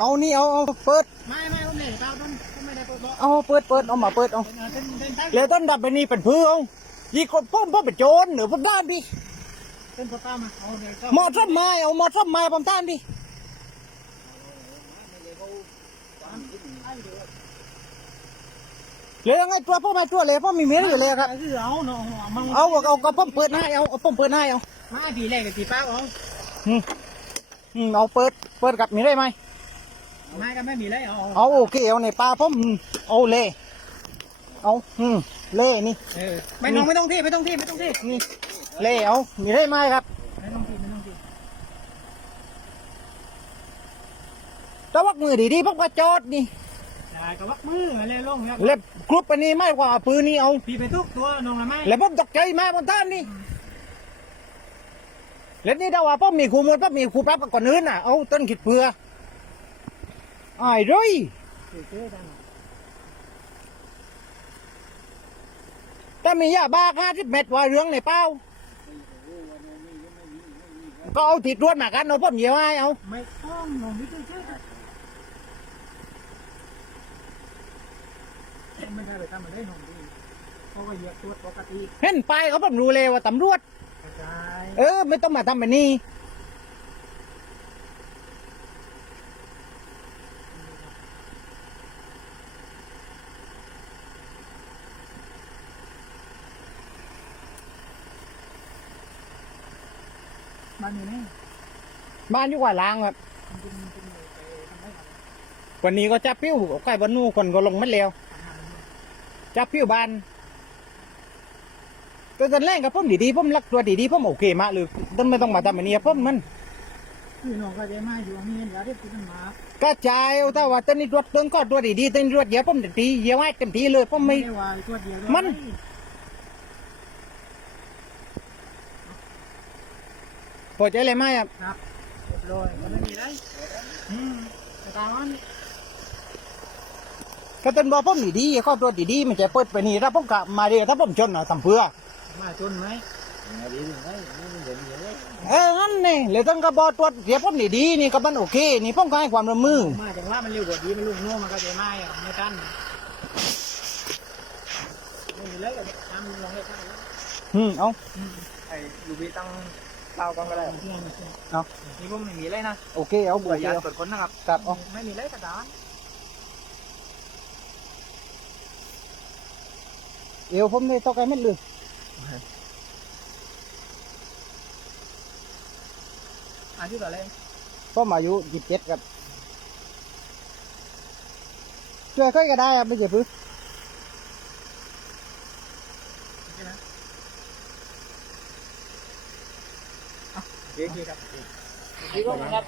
เอานี่เอาเอาเปิด ไม่ไม่ผมเลยเปล่าต้นผมไม่ได้เปิดบอกเอาเปิดเปิดเอามาเปิดเอาเออเป็นเป็นตั้งแล้วต้นดับไปนี่เป็นเพื่อเอายี่คนพ่อพ่อเป็นโจรหรือพ่อด้านดิเป็นพ่อตามาเอาเดี๋ยวก็หมอทับไม้เอาหมอทับไม้ผมด้านดิเหลือไงตัวพ่อไม่ตัวเลยพ่อมีเมียอยู่เลยครับคือเอาเนาะมังเอาเอาเอาก็พ่อเปิดหน้าเอาเอาพ่อเปิดหน้าเอามาผีแรกกับผีเป้าเอาอืมอืมเอาเปิดเปิดกับมีได้ไหม ไม่ก็ไม่มีเลยเอาเอาโอเคเอาในปลาพ่อมเอาเล่เอาอืมเล่นี่เออไม่ต้องไม่ต้องที่ไม่ต้องที่ไม่ต้องที่นี่เล่เอามีได้ไหมครับไม่ต้องที่ไม่ต้องที่แต่ว่ามือดีๆพวกว่าจอดนี่ได้ก็วักมือเลยลงครับเล็บกรุ๊ปอันนี้ไม่กว่าปืนนี่เอาผีไปทุกตัวน้องละไม่แล้วผมตกใจมากบนท่านนี่แล้วนี่ถ้าว่าผมมีครูมดผมมีครูปรับกับคนอื่นน่ะเอาต้นขิดเผือ ไอ้ายร้ยเจอได้ถ้ามียาบ้าค่าที่เม็ดว่าเรื่องในเป้าก็เอาติดรวดมากันเอาผมเยียวให้เอาไม่ต้องน้องไม่ต้เชื่อไม่ได้ไปทำอะไรน้องดีเขาเหยียบตัวปกติเห็นไปายเขาผมรู้เลยว่าตำรวจ เออ ไม่ต้องมาทำแบบนี้ บ้านอยู่นี่บ้านอยู่กว่าล้างครับจริงจริงไปทำได้ครับวันนี้ก็จับปิ้วใกล้บนนู่คนก็ลงไม่เร็วจับปิ้วบ้านแต่ตอนแรกกับผมดีๆผมรักตัวดีๆผมโอเคมากเลยต้องไม่ต้องมาทำแบบนี้ผมมันคือน้องก็จะมาอยู่นี่อย่าได้พูดมากระจายเอาแต่ว่าตอนนี้รถเติมก็ตัวดีๆตอนนี้รถเยอะผมตีเยอะให้เต็มที่เลยผมไม่ได้ว่าตัวเดียวมัน พอใจเลยไหมครับครับเรียบร้อยมันไม่มีไรอืมแต่ตามนั้นก็ต้นบอกผมดีๆข้อตัวดีๆมันจะเปิดไปนี่ถ้าผมกลับมาเดียวถ้าผมชนอะทำเพื่อมาจนไหมเอองั้นนี่เลยต้นก็บอกตัวเสียผมดีๆนี่ก็มันโอเค นี่ผมก็ให้ความร่วมมือมาจังว่ามันเร็วกว่าดีมันลุกโน่มันก็จะไม่อะไม่กันไม่มีเลยก็ทำลองให้ข้าวอืมเอาไอ้ยูบีตั้ง เตากันก็ได้เอานี่ผมไม่มีเลยนะโอเคเอาเบื่เบื่ออยาเอาตรวจค้นนะครับครับเอาไม่มีเลยกระดานเอวผมไม่ต้องการเม็ดเลยอายุต่อเลยผมอายุยี่สิบเจ็ดครับช่วยใครก็ได้ครับไม่ใช่พื้น ใช่ไหมโอ เคครับดีก็ครับ